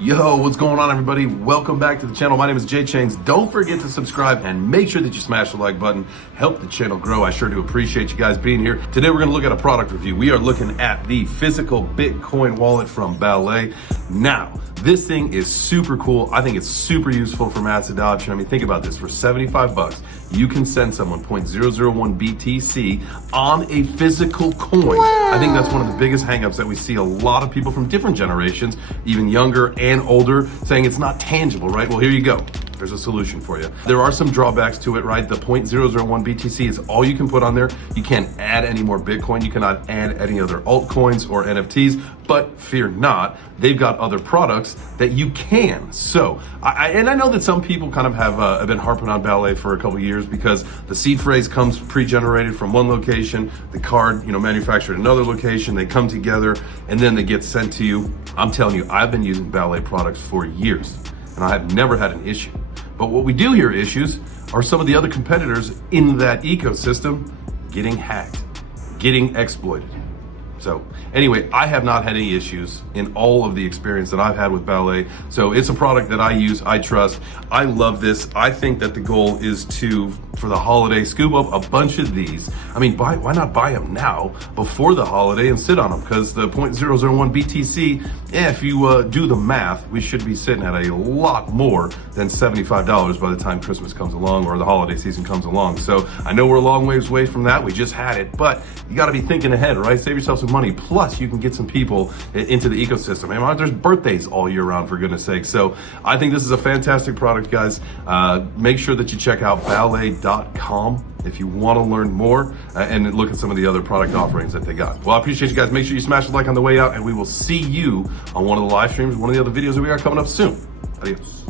Yo, what's going on, everybody? Welcome back to the channel. My name is JChains. Don't forget to subscribe and make sure that you smash the like button. Help the channel grow. I sure do appreciate you guys being here. Today, we're going to look at a product review. We are looking at the physical Bitcoin wallet from Ballet. Now, this thing is super cool. I think it's super useful for mass adoption. I mean, think about this. For 75 bucks, you can send someone 0.001 BTC on a physical coin. Wow. I think that's one of the biggest hangups that we see a lot of people from different generations, even younger and older, saying it's not tangible, right? Well, here you go. There's a solution for you. There are some drawbacks to it, right? The 0.001 BTC is all you can put on there. You can't add any more Bitcoin. You cannot add any other altcoins or NFTs, but fear not, they've got other products that you can. So, I know that some people kind of have been harping on Ballet for a couple of years because the seed phrase comes pre-generated from one location, the card, manufactured in another location, they come together, and then they get sent to you. I'm telling you, I've been using Ballet products for years, and I have never had an issue. But what we do hear issues are some of the other competitors in that ecosystem getting hacked, getting exploited. So anyway, I have not had any issues in all of the experience that I've had with Ballet. So it's a product that I use, I trust. I love this. I think that the goal is to, for the holiday, scoop up a bunch of these. I mean, why not buy them now before the holiday and sit on them? Because the 0.001 BTC, if you do the math, we should be sitting at a lot more than $75 by the time Christmas comes along or the holiday season comes along. So I know we're a long ways away from that. We just had it, but you got to be thinking ahead, right? Save yourself some money. Plus, you can get some people into the ecosystem. I mean, there's birthdays all year round, for goodness sake. So I think this is a fantastic product, guys. Make sure that you check out ballet.com if you want to learn more and look at some of the other product offerings that they got. Well, I appreciate you guys. Make sure you smash the like on the way out, and we will see you on one of the live streams, one of the other videos that we got coming up soon. Adios.